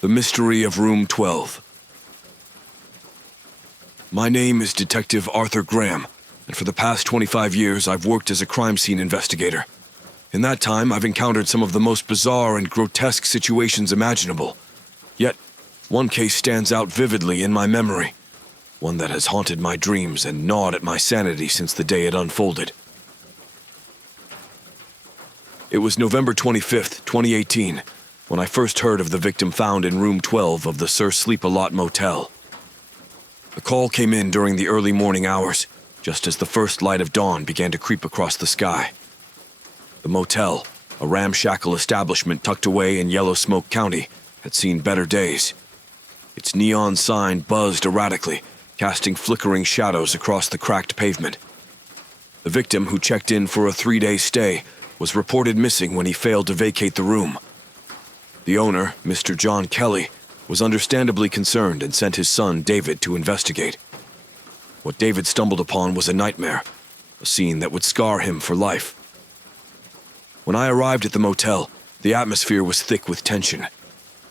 The Mystery of Room 12. My name is Detective Arthur Graham, and for the past 25 years I've worked as a crime scene investigator. In that time, I've encountered some of the most bizarre and grotesque situations imaginable. Yet, one case stands out vividly in my memory, one that has haunted my dreams and gnawed at my sanity since the day it unfolded. It was November 25th, 2018, when I first heard of the victim found in room 12 of the Sir Sleep-A-Lot Motel. The call came in during the early morning hours, just as the first light of dawn began to creep across the sky. The motel, a ramshackle establishment tucked away in Yellow Smoke County, had seen better days. Its neon sign buzzed erratically, casting flickering shadows across the cracked pavement. The victim, who checked in for a 3-day stay, was reported missing when he failed to vacate the room. The owner, Mr. John Kelly, was understandably concerned and sent his son, David, to investigate. What David stumbled upon was a nightmare, a scene that would scar him for life. When I arrived at the motel, the atmosphere was thick with tension.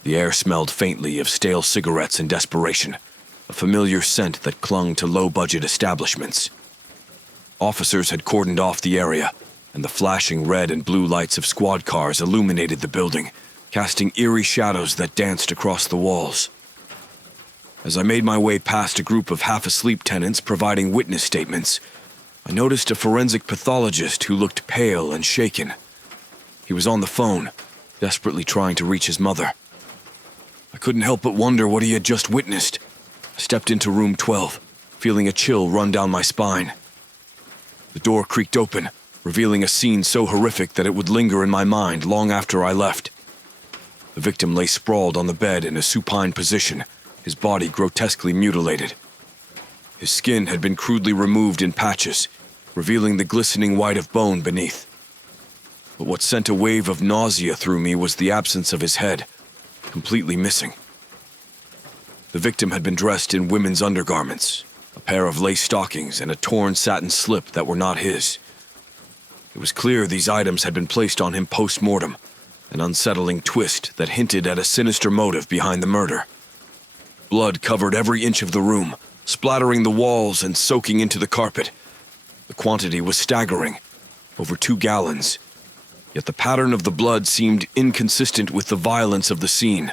The air smelled faintly of stale cigarettes and desperation, a familiar scent that clung to low-budget establishments. Officers had cordoned off the area, and the flashing red and blue lights of squad cars illuminated the building, casting eerie shadows that danced across the walls. As I made my way past a group of half-asleep tenants providing witness statements, I noticed a forensic pathologist who looked pale and shaken. He was on the phone, desperately trying to reach his mother. I couldn't help but wonder what he had just witnessed. I stepped into room 12, feeling a chill run down my spine. The door creaked open, revealing a scene so horrific that it would linger in my mind long after I left. The victim lay sprawled on the bed in a supine position, his body grotesquely mutilated. His skin had been crudely removed in patches, revealing the glistening white of bone beneath. But what sent a wave of nausea through me was the absence of his head, completely missing. The victim had been dressed in women's undergarments, a pair of lace stockings and a torn satin slip that were not his. It was clear these items had been placed on him post-mortem, an unsettling twist that hinted at a sinister motive behind the murder. Blood covered every inch of the room, splattering the walls and soaking into the carpet. The quantity was staggering, over 2 gallons. Yet the pattern of the blood seemed inconsistent with the violence of the scene.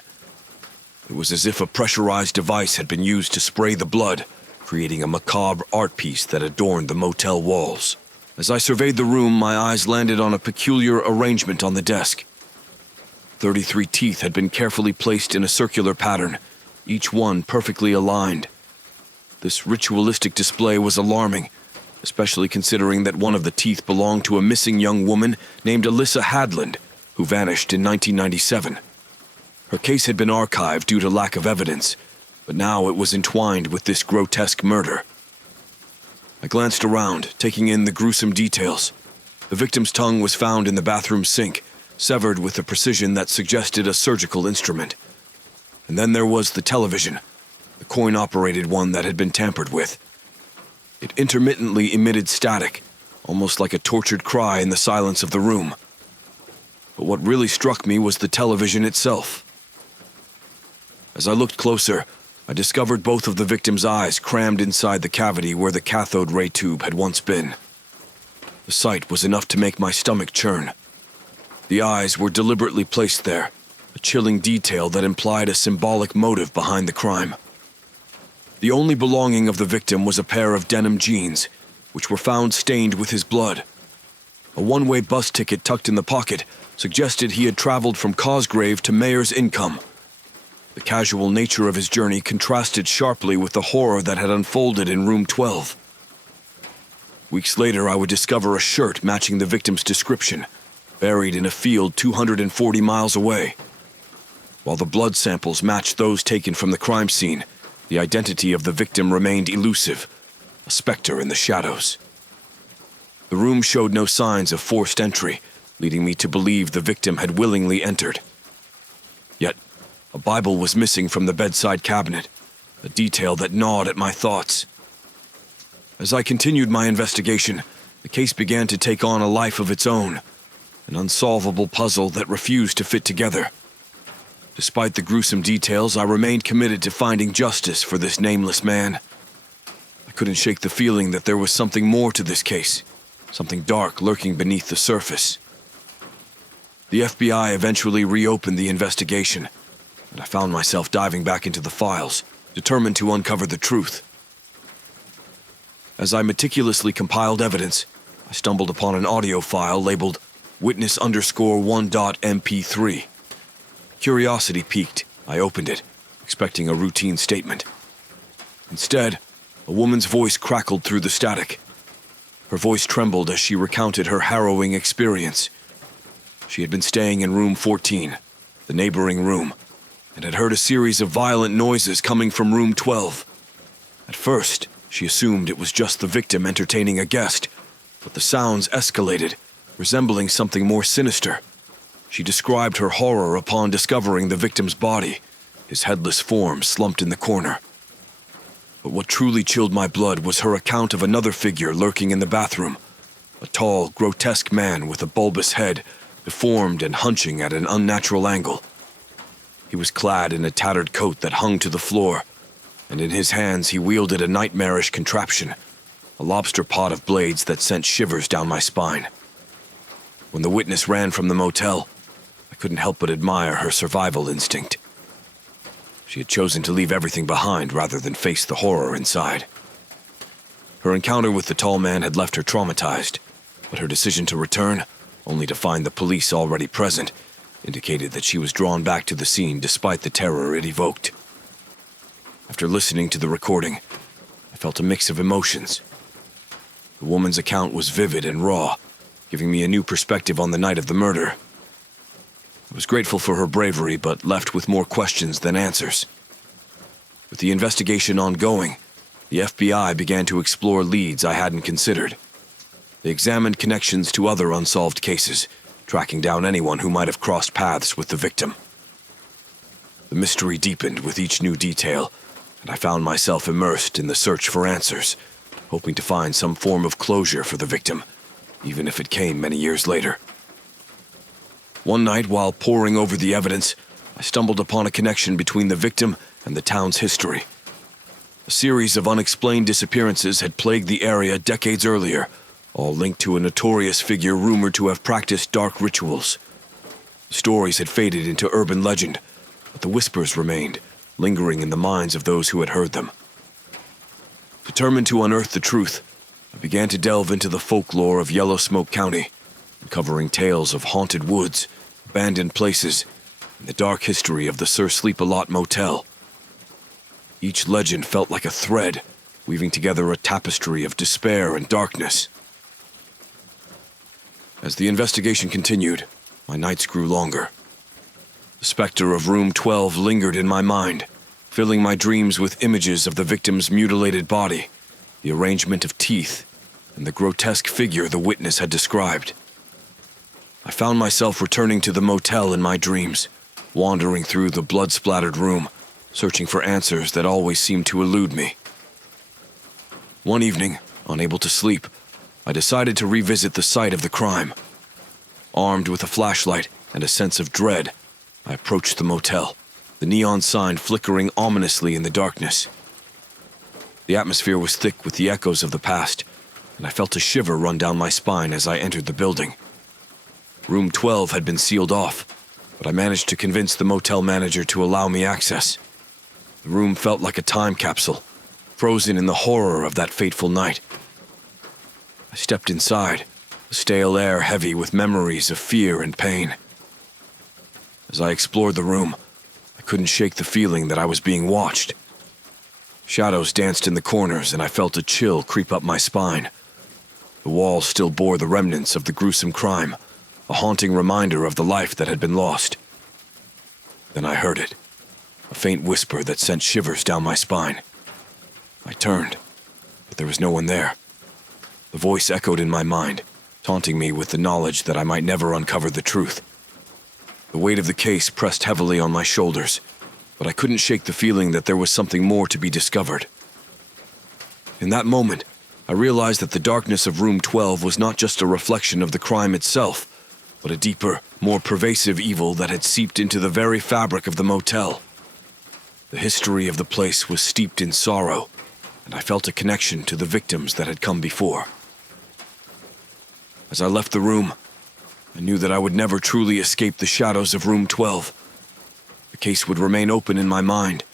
It was as if a pressurized device had been used to spray the blood, creating a macabre art piece that adorned the motel walls. As I surveyed the room, my eyes landed on a peculiar arrangement on the desk. 33 teeth had been carefully placed in a circular pattern, each one perfectly aligned. This ritualistic display was alarming, especially considering that one of the teeth belonged to a missing young woman named Alyssa Hadland, who vanished in 1997. Her case had been archived due to lack of evidence, but now it was entwined with this grotesque murder. I glanced around, taking in the gruesome details. The victim's tongue was found in the bathroom sink, severed with a precision that suggested a surgical instrument. And then there was the television, the coin-operated one that had been tampered with. It intermittently emitted static, almost like a tortured cry in the silence of the room. But what really struck me was the television itself. As I looked closer, I discovered both of the victim's eyes crammed inside the cavity where the cathode ray tube had once been. The sight was enough to make my stomach churn. The eyes were deliberately placed there, a chilling detail that implied a symbolic motive behind the crime. The only belonging of the victim was a pair of denim jeans, which were found stained with his blood. A one-way bus ticket tucked in the pocket suggested he had traveled from Cosgrave to Mayor's Income. The casual nature of his journey contrasted sharply with the horror that had unfolded in room 12. Weeks later, I would discover a shirt matching the victim's description, buried in a field 240 miles away. While the blood samples matched those taken from the crime scene, the identity of the victim remained elusive, a specter in the shadows. The room showed no signs of forced entry, leading me to believe the victim had willingly entered. Yet, a Bible was missing from the bedside cabinet, a detail that gnawed at my thoughts. As I continued my investigation, the case began to take on a life of its own, an unsolvable puzzle that refused to fit together. Despite the gruesome details, I remained committed to finding justice for this nameless man. I couldn't shake the feeling that there was something more to this case, something dark lurking beneath the surface. The FBI eventually reopened the investigation, and I found myself diving back into the files, determined to uncover the truth. As I meticulously compiled evidence, I stumbled upon an audio file labeled witness_1.mp3. Curiosity piqued. I opened it, expecting a routine statement. Instead, a woman's voice crackled through the static. Her voice trembled as she recounted her harrowing experience. She had been staying in room 14, the neighboring room, and had heard a series of violent noises coming from room 12. At first, she assumed it was just the victim entertaining a guest, but the sounds escalated, resembling something more sinister. She described her horror upon discovering the victim's body, his headless form slumped in the corner. But what truly chilled my blood was her account of another figure lurking in the bathroom, a tall, grotesque man with a bulbous head, deformed and hunching at an unnatural angle. He was clad in a tattered coat that hung to the floor, and in his hands he wielded a nightmarish contraption, a lobster pot of blades that sent shivers down my spine. When the witness ran from the motel, I couldn't help but admire her survival instinct. She had chosen to leave everything behind rather than face the horror inside. Her encounter with the tall man had left her traumatized, but her decision to return, only to find the police already present, indicated that she was drawn back to the scene despite the terror it evoked. After listening to the recording, I felt a mix of emotions. The woman's account was vivid and raw, giving me a new perspective on the night of the murder. I was grateful for her bravery, but left with more questions than answers. With the investigation ongoing, the FBI began to explore leads I hadn't considered. They examined connections to other unsolved cases, tracking down anyone who might have crossed paths with the victim. The mystery deepened with each new detail, and I found myself immersed in the search for answers, hoping to find some form of closure for the victim, even if it came many years later. One night, while poring over the evidence, I stumbled upon a connection between the victim and the town's history. A series of unexplained disappearances had plagued the area decades earlier, all linked to a notorious figure rumored to have practiced dark rituals. The stories had faded into urban legend, but the whispers remained, lingering in the minds of those who had heard them. Determined to unearth the truth, I began to delve into the folklore of Yellow Smoke County, uncovering tales of haunted woods, abandoned places, and the dark history of the Sir Sleep-A-Lot Motel. Each legend felt like a thread, weaving together a tapestry of despair and darkness. As the investigation continued, my nights grew longer. The specter of room 12 lingered in my mind, filling my dreams with images of the victim's mutilated body, the arrangement of teeth, and the grotesque figure the witness had described. I found myself returning to the motel in my dreams, wandering through the blood-splattered room, searching for answers that always seemed to elude me. One evening, unable to sleep, I decided to revisit the site of the crime. Armed with a flashlight and a sense of dread, I approached the motel, the neon sign flickering ominously in the darkness. The atmosphere was thick with the echoes of the past, and I felt a shiver run down my spine as I entered the building. Room 12 had been sealed off, but I managed to convince the motel manager to allow me access. The room felt like a time capsule, frozen in the horror of that fateful night. I stepped inside, the stale air heavy with memories of fear and pain. As I explored the room, I couldn't shake the feeling that I was being watched. Shadows danced in the corners, and I felt a chill creep up my spine. The walls still bore the remnants of the gruesome crime, a haunting reminder of the life that had been lost. Then I heard it, a faint whisper that sent shivers down my spine. I turned, but there was no one there. The voice echoed in my mind, taunting me with the knowledge that I might never uncover the truth. The weight of the case pressed heavily on my shoulders, but I couldn't shake the feeling that there was something more to be discovered. In that moment, I realized that the darkness of room 12 was not just a reflection of the crime itself, but a deeper, more pervasive evil that had seeped into the very fabric of the motel. The history of the place was steeped in sorrow, and I felt a connection to the victims that had come before. As I left the room, I knew that I would never truly escape the shadows of Room 12. The case would remain open in my mind,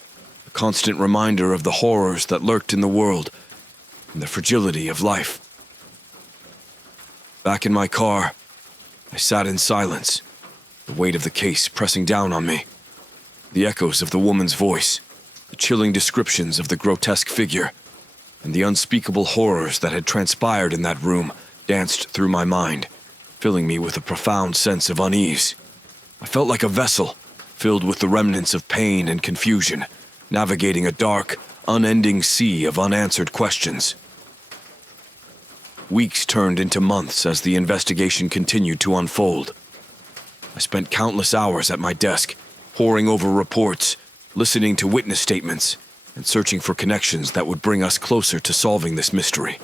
a constant reminder of the horrors that lurked in the world and the fragility of life. Back in my car, I sat in silence, the weight of the case pressing down on me. The echoes of the woman's voice, the chilling descriptions of the grotesque figure, and the unspeakable horrors that had transpired in that room danced through my mind, filling me with a profound sense of unease. I felt like a vessel, filled with the remnants of pain and confusion, navigating a dark, unending sea of unanswered questions. Weeks turned into months as the investigation continued to unfold. I spent countless hours at my desk, poring over reports, listening to witness statements, and searching for connections that would bring us closer to solving this mystery.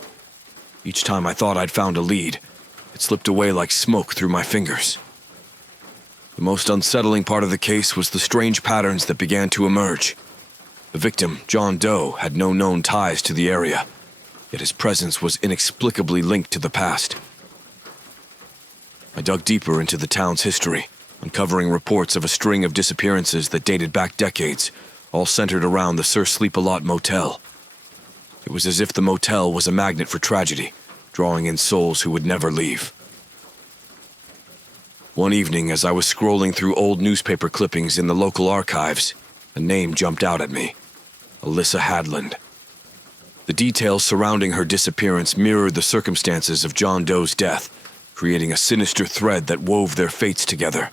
Each time I thought I'd found a lead, it slipped away like smoke through my fingers. The most unsettling part of the case was the strange patterns that began to emerge. The victim, John Doe, had no known ties to the area, yet his presence was inexplicably linked to the past. I dug deeper into the town's history, uncovering reports of a string of disappearances that dated back decades, all centered around the Sir Sleep-A-Lot motel. It was as if the motel was a magnet for tragedy, drawing in souls who would never leave. One evening, as I was scrolling through old newspaper clippings in the local archives, a name jumped out at me: Alyssa Hadland. The details surrounding her disappearance mirrored the circumstances of John Doe's death, creating a sinister thread that wove their fates together.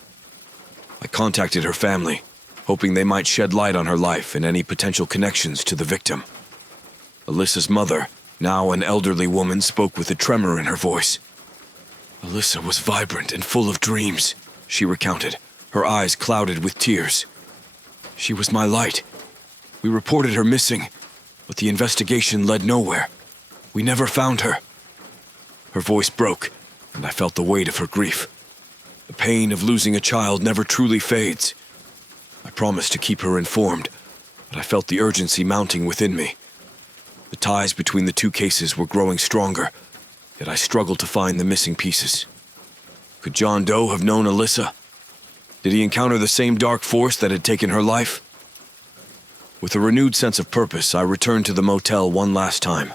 I contacted her family, hoping they might shed light on her life and any potential connections to the victim. Alyssa's mother, now an elderly woman, spoke with a tremor in her voice. "Alyssa was vibrant and full of dreams," she recounted, her eyes clouded with tears. "She was my light. We reported her missing, but the investigation led nowhere. We never found her." Her voice broke, and I felt the weight of her grief. The pain of losing a child never truly fades. I promised to keep her informed, but I felt the urgency mounting within me. The ties between the two cases were growing stronger, yet I struggled to find the missing pieces. Could John Doe have known Alyssa? Did he encounter the same dark force that had taken her life? With a renewed sense of purpose, I returned to the motel one last time.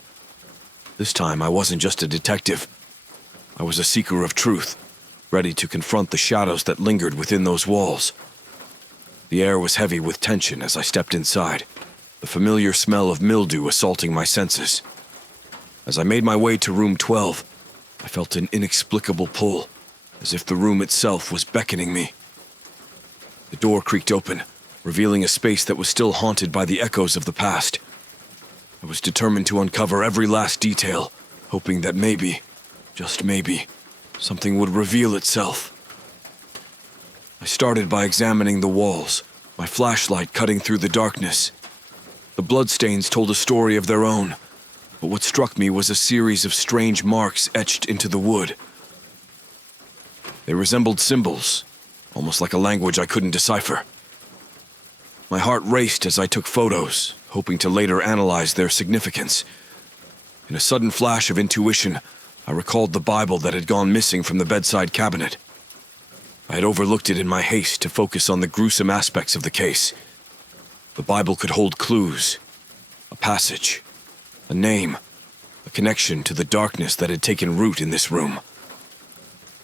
This time, I wasn't just a detective. I was a seeker of truth, ready to confront the shadows that lingered within those walls. The air was heavy with tension as I stepped inside, the familiar smell of mildew assaulting my senses. As I made my way to room 12, I felt an inexplicable pull, as if the room itself was beckoning me. The door creaked open, revealing a space that was still haunted by the echoes of the past. I was determined to uncover every last detail, hoping that maybe, just maybe, something would reveal itself. I started by examining the walls, my flashlight cutting through the darkness. The bloodstains told a story of their own, but what struck me was a series of strange marks etched into the wood. They resembled symbols, almost like a language I couldn't decipher. My heart raced as I took photos, hoping to later analyze their significance. In a sudden flash of intuition, I recalled the Bible that had gone missing from the bedside cabinet. I had overlooked it in my haste to focus on the gruesome aspects of the case. The Bible could hold clues, a passage, a name, a connection to the darkness that had taken root in this room.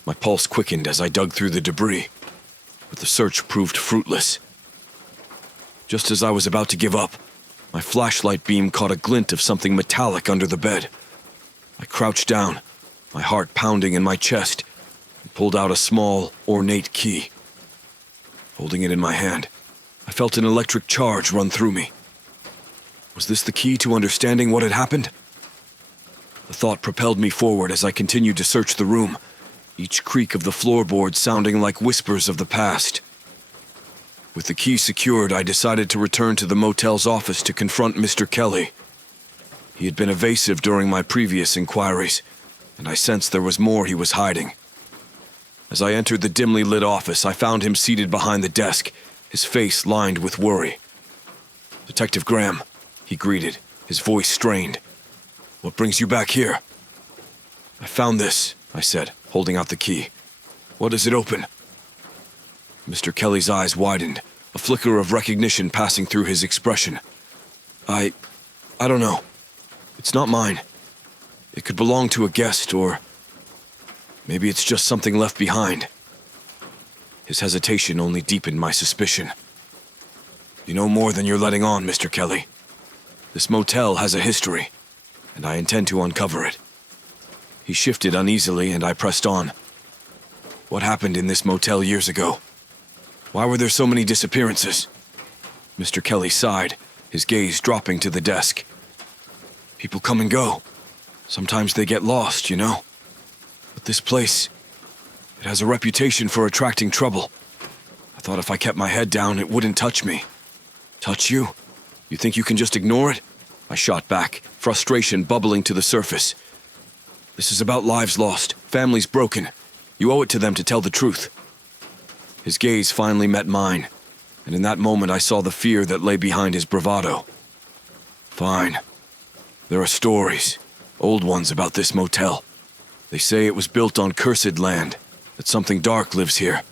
My pulse quickened as I dug through the debris, but the search proved fruitless. Just as I was about to give up, my flashlight beam caught a glint of something metallic under the bed. I crouched down, my heart pounding in my chest, and pulled out a small, ornate key. Holding it in my hand, I felt an electric charge run through me. Was this the key to understanding what had happened? The thought propelled me forward as I continued to search the room, each creak of the floorboards sounding like whispers of the past. With the key secured, I decided to return to the motel's office to confront Mr. Kelly. He had been evasive during my previous inquiries, and I sensed there was more he was hiding. As I entered the dimly lit office, I found him seated behind the desk, his face lined with worry. "Detective Graham," he greeted, his voice strained. "What brings you back here?" "I found this," I said, holding out the key. "What does it open?" Mr. Kelly's eyes widened, a flicker of recognition passing through his expression. I don't know. It's not mine. It could belong to a guest, or maybe it's just something left behind." His hesitation only deepened my suspicion. "You know more than you're letting on, Mr. Kelly. This motel has a history, and I intend to uncover it." He shifted uneasily, and I pressed on. "What happened in this motel years ago? Why were there so many disappearances?" Mr. Kelly sighed, his gaze dropping to the desk. "People come and go. Sometimes they get lost, you know. But this place, it has a reputation for attracting trouble. I thought if I kept my head down, it wouldn't touch me." "Touch you? You think you can just ignore it?" I shot back, frustration bubbling to the surface. "This is about lives lost, families broken. You owe it to them to tell the truth." His gaze finally met mine, and in that moment I saw the fear that lay behind his bravado. "Fine. There are stories, old ones about this motel. They say it was built on cursed land, that something dark lives here."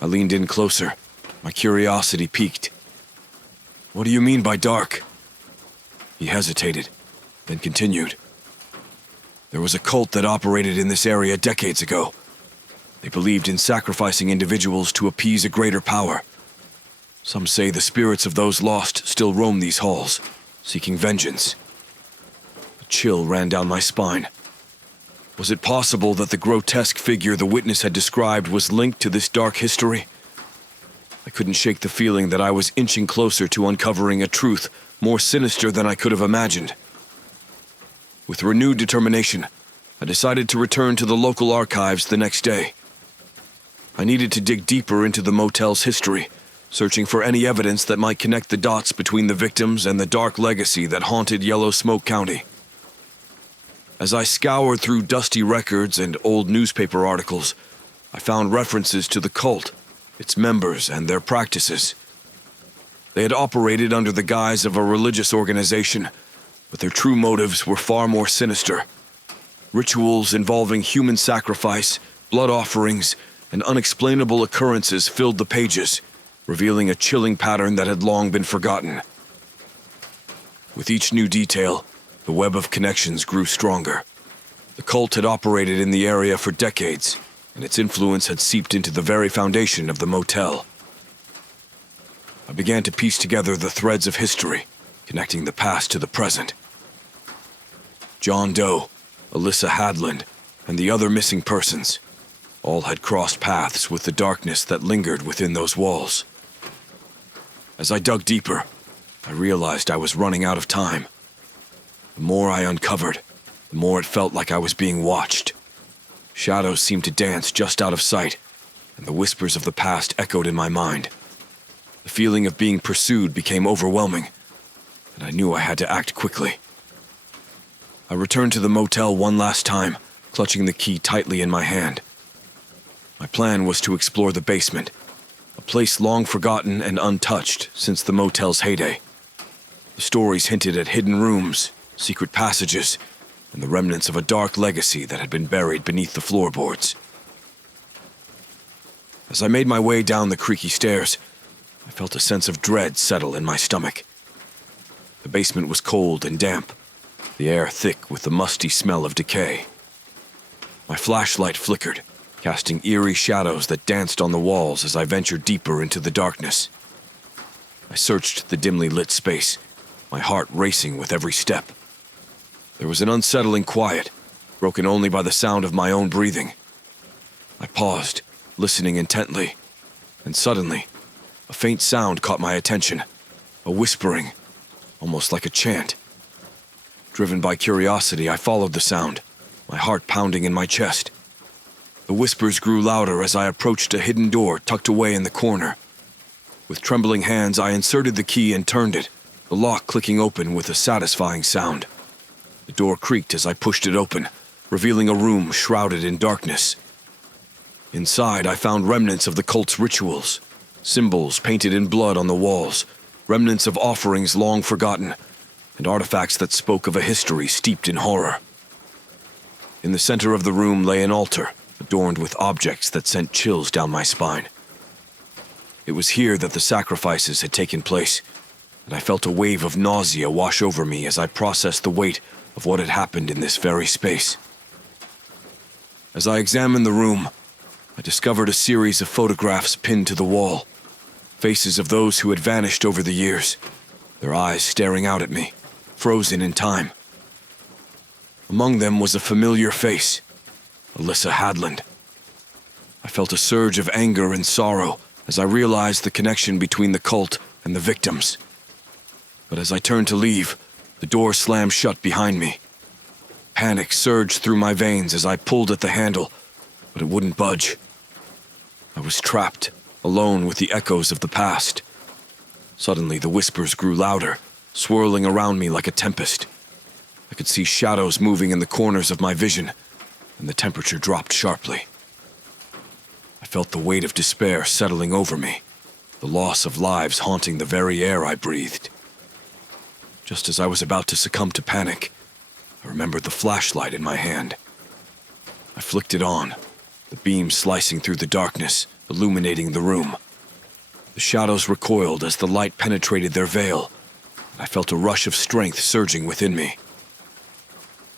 I leaned in closer, my curiosity piqued. "What do you mean by dark?" He hesitated, then continued. "There was a cult that operated in this area decades ago. They believed in sacrificing individuals to appease a greater power. Some say the spirits of those lost still roam these halls, seeking vengeance." A chill ran down my spine. Was it possible that the grotesque figure the witness had described was linked to this dark history? I couldn't shake the feeling that I was inching closer to uncovering a truth more sinister than I could have imagined. With renewed determination, I decided to return to the local archives the next day. I needed to dig deeper into the motel's history, searching for any evidence that might connect the dots between the victims and the dark legacy that haunted Yellow Smoke County. As I scoured through dusty records and old newspaper articles, I found references to the cult, its members, and their practices. They had operated under the guise of a religious organization, but their true motives were far more sinister. Rituals involving human sacrifice, blood offerings, and unexplainable occurrences filled the pages, revealing a chilling pattern that had long been forgotten. With each new detail, the web of connections grew stronger. The cult had operated in the area for decades, and its influence had seeped into the very foundation of the motel. I began to piece together the threads of history, connecting the past to the present. John Doe, Alyssa Hadland, and the other missing persons all had crossed paths with the darkness that lingered within those walls. As I dug deeper, I realized I was running out of time. The more I uncovered, the more it felt like I was being watched. Shadows seemed to dance just out of sight, and the whispers of the past echoed in my mind. The feeling of being pursued became overwhelming, and I knew I had to act quickly. I returned to the motel one last time, clutching the key tightly in my hand. My plan was to explore the basement, a place long forgotten and untouched since the motel's heyday. The stories hinted at hidden rooms, secret passages, and the remnants of a dark legacy that had been buried beneath the floorboards. As I made my way down the creaky stairs, I felt a sense of dread settle in my stomach. The basement was cold and damp, the air thick with the musty smell of decay. My flashlight flickered, casting eerie shadows that danced on the walls as I ventured deeper into the darkness. I searched the dimly lit space, my heart racing with every step. There was an unsettling quiet, broken only by the sound of my own breathing. I paused, listening intently, and suddenly, a faint sound caught my attention, a whispering, almost like a chant. Driven by curiosity, I followed the sound, my heart pounding in my chest. The whispers grew louder as I approached a hidden door tucked away in the corner. With trembling hands, I inserted the key and turned it, the lock clicking open with a satisfying sound. The door creaked as I pushed it open, revealing a room shrouded in darkness. Inside, I found remnants of the cult's rituals, symbols painted in blood on the walls, remnants of offerings long forgotten, and artifacts that spoke of a history steeped in horror. In the center of the room lay an altar, adorned with objects that sent chills down my spine. It was here that the sacrifices had taken place, and I felt a wave of nausea wash over me as I processed the weight of what had happened in this very space. As I examined the room, I discovered a series of photographs pinned to the wall, faces of those who had vanished over the years, their eyes staring out at me, frozen in time. Among them was a familiar face, Alyssa Hadland. I felt a surge of anger and sorrow as I realized the connection between the cult and the victims. But as I turned to leave, the door slammed shut behind me. Panic surged through my veins as I pulled at the handle, but it wouldn't budge. I was trapped, alone with the echoes of the past. Suddenly, the whispers grew louder, swirling around me like a tempest. I could see shadows moving in the corners of my vision, and the temperature dropped sharply. I felt the weight of despair settling over me, the loss of lives haunting the very air I breathed. Just as I was about to succumb to panic, I remembered the flashlight in my hand. I flicked it on, the beam slicing through the darkness, illuminating the room. The shadows recoiled as the light penetrated their veil, and I felt a rush of strength surging within me.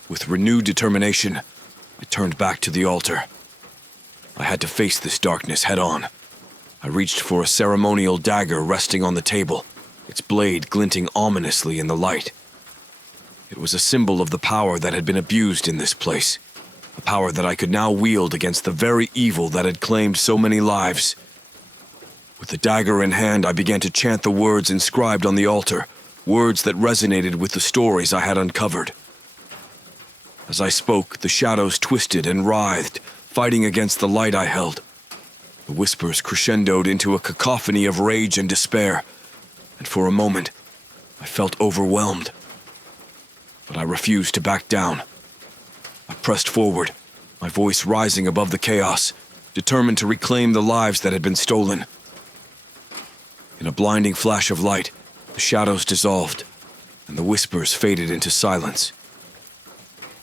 With renewed determination, I turned back to the altar. I had to face this darkness head-on. I reached for a ceremonial dagger resting on the table, its blade glinting ominously in the light. It was a symbol of the power that had been abused in this place, a power that I could now wield against the very evil that had claimed so many lives. With the dagger in hand, I began to chant the words inscribed on the altar, words that resonated with the stories I had uncovered. As I spoke, the shadows twisted and writhed, fighting against the light I held. The whispers crescendoed into a cacophony of rage and despair, and for a moment, I felt overwhelmed. But I refused to back down. I pressed forward, my voice rising above the chaos, determined to reclaim the lives that had been stolen. In a blinding flash of light, the shadows dissolved, and the whispers faded into silence.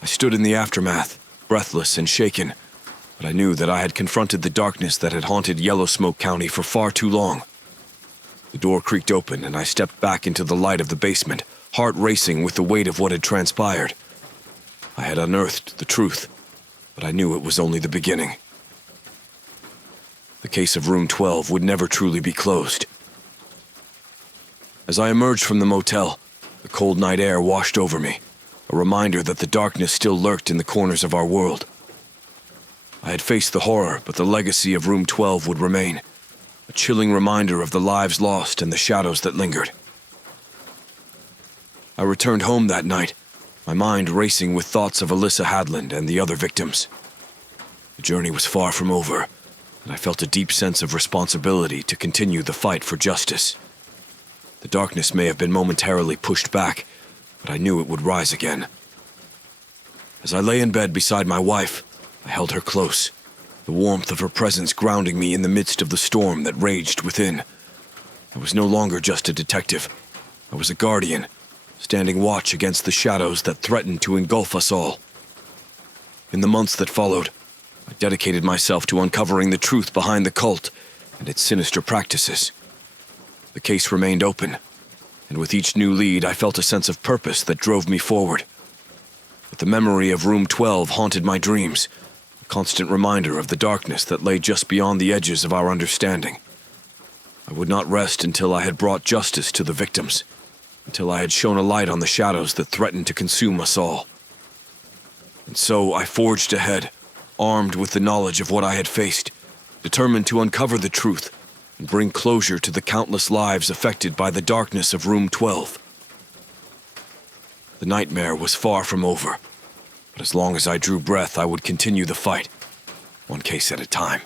I stood in the aftermath, breathless and shaken, but I knew that I had confronted the darkness that had haunted Yellow Smoke County for far too long. The door creaked open, and I stepped back into the light of the basement, heart racing with the weight of what had transpired. I had unearthed the truth, but I knew it was only the beginning. The case of Room 12 would never truly be closed. As I emerged from the motel, the cold night air washed over me, a reminder that the darkness still lurked in the corners of our world. I had faced the horror, but the legacy of Room 12 would remain, a chilling reminder of the lives lost and the shadows that lingered. I returned home that night, my mind racing with thoughts of Alyssa Hadland and the other victims. The journey was far from over, and I felt a deep sense of responsibility to continue the fight for justice. The darkness may have been momentarily pushed back, but I knew it would rise again. As I lay in bed beside my wife, I held her close, the warmth of her presence grounding me in the midst of the storm that raged within. I was no longer just a detective. I was a guardian, standing watch against the shadows that threatened to engulf us all. In the months that followed, I dedicated myself to uncovering the truth behind the cult and its sinister practices. The case remained open, and with each new lead I felt a sense of purpose that drove me forward. But the memory of Room 12 haunted my dreams, a constant reminder of the darkness that lay just beyond the edges of our understanding. I would not rest until I had brought justice to the victims, until I had shone a light on the shadows that threatened to consume us all. And so I forged ahead, armed with the knowledge of what I had faced, determined to uncover the truth and bring closure to the countless lives affected by the darkness of Room 12. The nightmare was far from over, but as long as I drew breath, I would continue the fight, one case at a time.